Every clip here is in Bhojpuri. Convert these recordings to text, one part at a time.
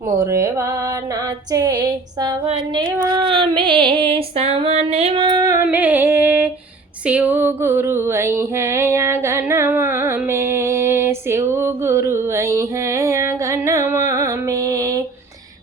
मोरवा नाचे सवनवा में, सवनवा में, शिव गुरु आई हैं आंगनवा में, शिव गुरु आई हैं आंगनवा में।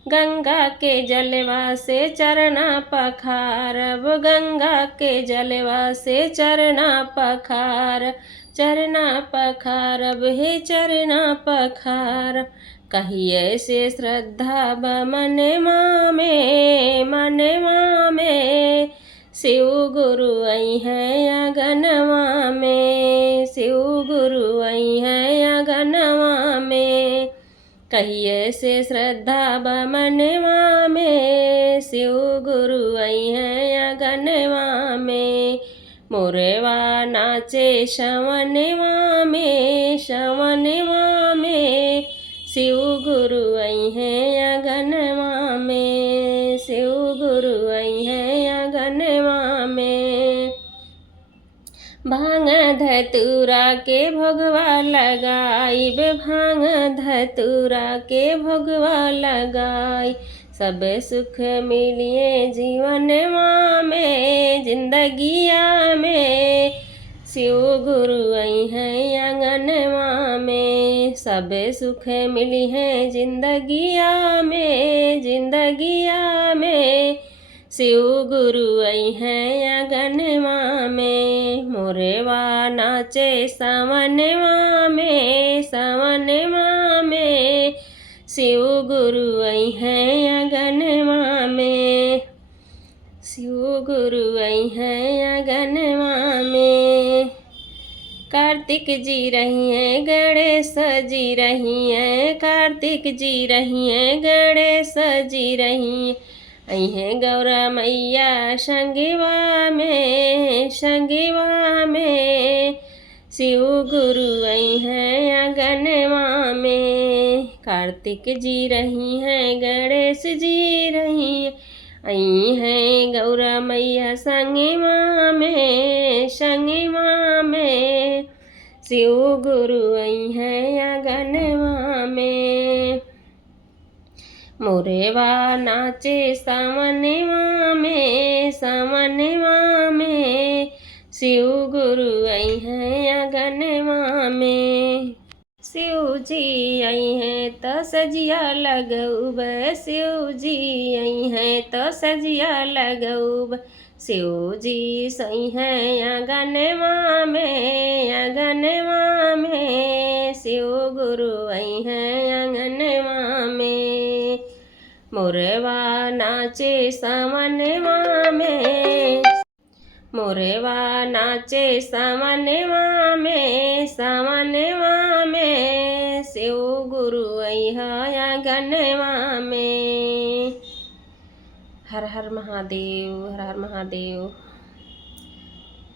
गंगा के जलवा से चरना पखारब, गंगा के जलवा से चरना पखार, चरना पखारब हे चरना पखार। कहिए से श्रद्धा ब मनवा में, मनवा में, शिव गुरु आई हैं आंगनवा में, शिव गुरु आई हैं आंगनवा में। कहिए से श्रद्धा ब मनवा में, शिव गुरु आई हैं आंगनवा में। मोरवा नाचे श्रवणवा में, श्रवणवा में, शिव गुरु आई हैं आंगनवा में, शिव गुरु आई हैं आंगनवा में। भांग धतूरा के भोगवा लगाइब, भांग धतूरा के भोगवा लगाई। सब सुख मिलिए जीवनवा में, जिंदगिया में, शिव गुरु आई हैं आंगनवा में। सब सुख मिली हैं जिंदगिया में, जिंदगिया में, शिव गुरु आई हैं आंगनवा में। मोरवा नाचे सवनवा में, सवनवा में, शिव गुरु आई हैं आंगनवा में, शिव गुरु आई हैं आंगनवा में। कार्तिक जी रही हैं, गणेश जी रही हैं, कार्तिक जी रही हैं, गणेश जी रही हैं। आई हैं गौरा मैया संगवा में, संगवा में, शिव गुरु आई हैं आंगनवा में। कार्तिक जी रही हैं, गणेश जी रही हैं, आई हैं गौरा मैया संगवा में, संगवा में, शिव गुरु आई हैं आंगनवा में। मोरवा नाचे सवनवा में, सवनवा में, शिव गुरु आई हैं आंगनवा में। शिव जी आई हैं तो सजिया लगौब, शिव जी आई हैं तो सजिया लगौब। शिव जी सही हैं आंगनवा में, आंगनवा में, शिव गुरु आई हैं आंगनवा में। मोरवा नाचे सवनवा में, मोरवा नाचे सवनवा में, सवनवा में, शिव गुरु आई हैं आंगनवा में। हर हर महादेव, हर हर महादेव।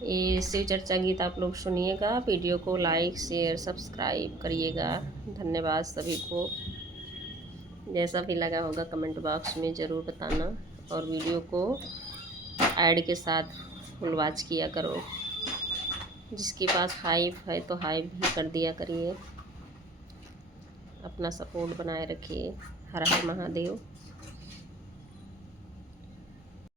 ये शिव चर्चा गीत आप लोग सुनिएगा। वीडियो को लाइक शेयर सब्सक्राइब करिएगा। धन्यवाद सभी को। जैसा भी लगा होगा कमेंट बॉक्स में ज़रूर बताना, और वीडियो को ऐड के साथ फुल वॉच किया करो। जिसके पास हाइप है तो हाइप भी कर दिया करिए। अपना सपोर्ट बनाए रखिए। हर हर महादेव।